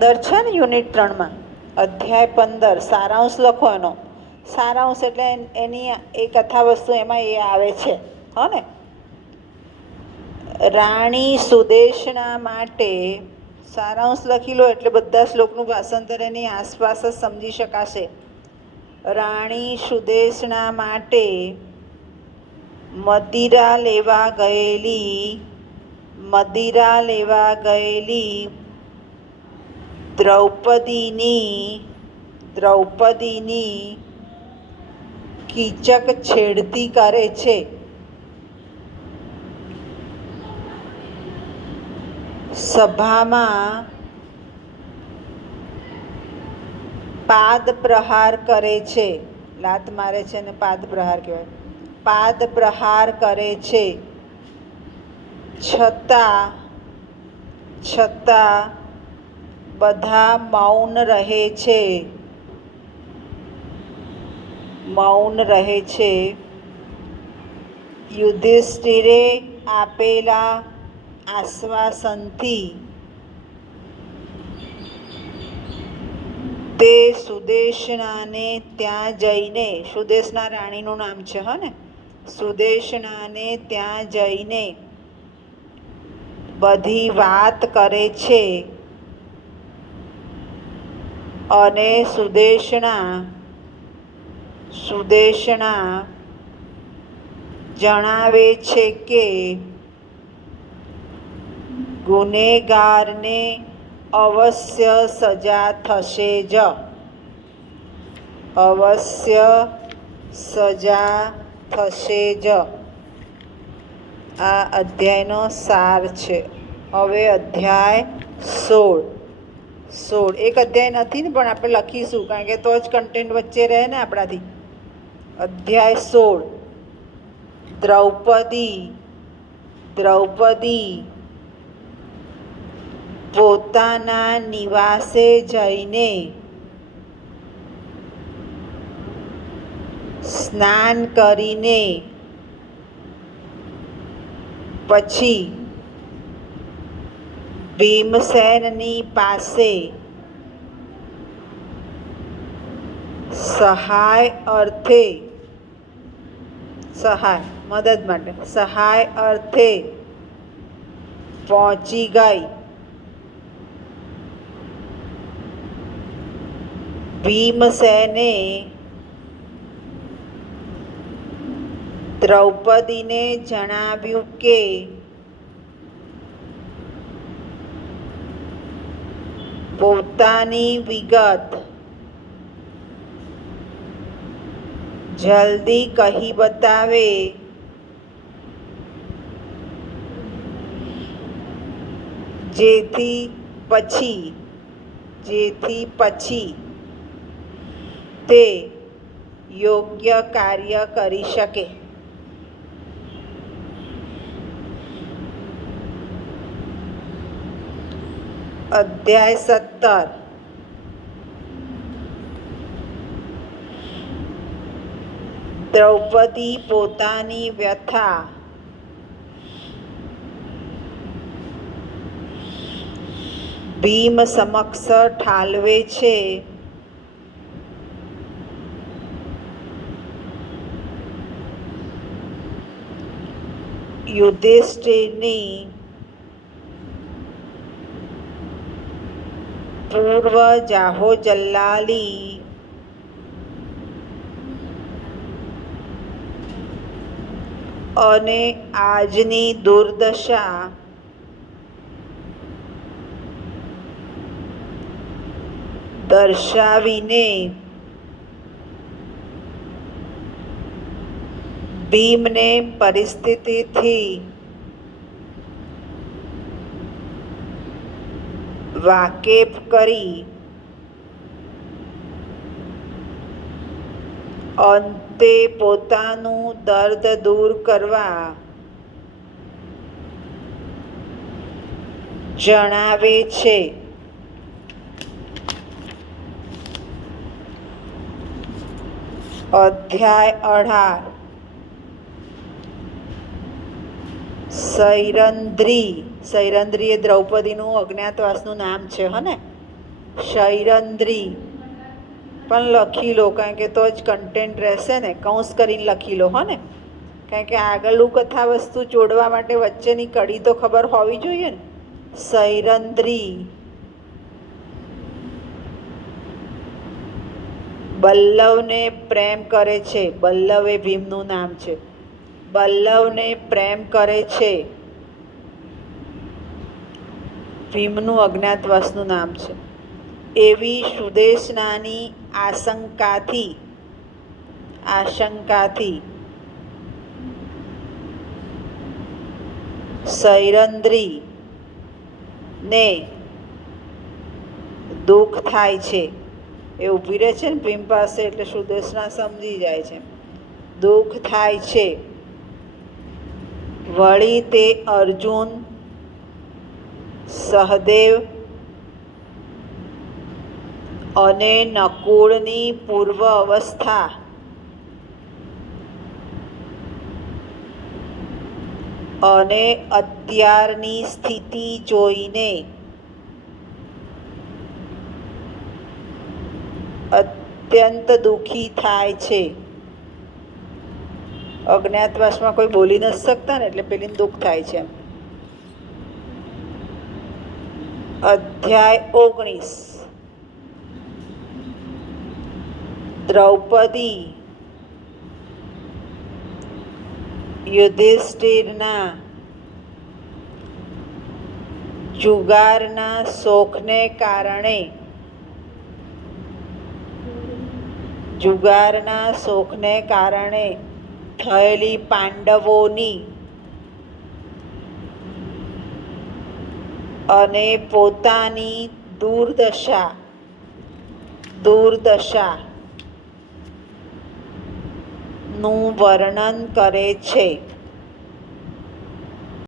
છે ને યુનિટ 3માં અધ્યાય 15 સારાંશ લખો. એનો સારાંશ એટલે એની એ કથા વસ્તુ એમાં એ આવે છે. હો ને, રાણી સુદેશના માટે સારાંશ લખી લો એટલે બધા શ્લોકનું ભાષાંતર એની આસપાસ જ સમજી શકાશે. રાણી સુદેશના માટે મદિરા લેવા ગયેલી દ્રૌપદીની કીચક છેડતી કરે છે. સભામાં પાદ પ્રહાર કરે છે. લાત મારે છે ને પાદ પ્રહાર કહેવાય. પાદ પ્રહાર કરે છે. છતાં બધા મૌન રહે છે. યુધિષ્ઠિરે આપેલા આશ્વાસનથી તે સુદેશનાને ત્યાં જઈને, સુદેશના રાણીનું નામ છે. હો ને, સુદેશનાને ત્યાં જઈને બધી વાત કરે છે અને સુદેશના જણાવે છે કે ગુનેગારને અવશ્ય સજા થશે જ. આ અધ્યાયનો સાર છે. હવે અધ્યાય 16. એક અધ્યાય નથી ને, પણ આપણે લખીશું કારણ કે તો જ કન્ટેન્ટ વચ્ચે રહે ને આપણાથી. અધ્યાય 16. દ્રૌપદી પોતાના નિવાસે જઈને સ્નાન કરીને પછી ભીમસેનની પાસે મદદ માટે સહાય અર્થે પહોંચી ગઈ. ભીમસેને દ્રૌપદીને જણાવ્યું કે પોતાની વિગત જલ્દી કહી બતાવે જેથી પછી તે યોગ્ય કાર્ય કરી શકે. અધ્યાય 17. દ્રૌપદી પોતાની વ્યથા ભીમ સમક્ષ ઠાલવે છે. યુધિષ્ઠિરની પૂર્વ જાહો-જલાલી અને આજની દુર્દશા દર્શાવીને ભીમને પરિસ્થિતિથી વાકેફ કરી અંતે પોતાનું દર્દ દૂર કરવા જણાવે છે. અધ્યાય 18. સૈરંધ્રી એ દ્રૌપદીનું અજ્ઞાતવાસનું નામ છે. હને, શૈરંદ્રી પણ લખી લો, કારણ કે તો જ કન્ટેન્ટ રહેશે ને. કૌંસ કરીને લખી લો હો ને, કારણ કે આગળનું કથા વસ્તુ જોડવા માટે વચ્ચેની કડી તો ખબર હોવી જોઈએ ને. શૈરંદ્રી. બલ્લવને પ્રેમ કરે છે. બલ્લવ એ ભીમનું નામ છે. બલ્લવને પ્રેમ કરે છે. ભીમનું અજ્ઞાતવાસનું નામ છે. એવી સુદેશનાની આશંકાથી શૈરંદ્રી ને દુઃખ થાય છે. એ ઊભી રહે છે ને ભીમ પાસે, એટલે સુદેશના સમજી જાય છે. દુઃખ થાય છે. વળી તે અર્જુન, સહદેવ અને નકુળની પૂર્વ અવસ્થા અને અત્યારની સ્થિતિ જોઈને અત્યંત દુઃખી થાય છે. અજ્ઞાતવાસમાં કોઈ બોલી નથી શકતા ને, એટલે પેલીને દુઃખ થાય છે. અધ્યાય 19. દ્રૌપદી યુધિષ્ઠિરના જુગારના શોખને કારણે થયેલી પાંડવોની અને પોતાની દુર્દશાનું વર્ણન કરે છે.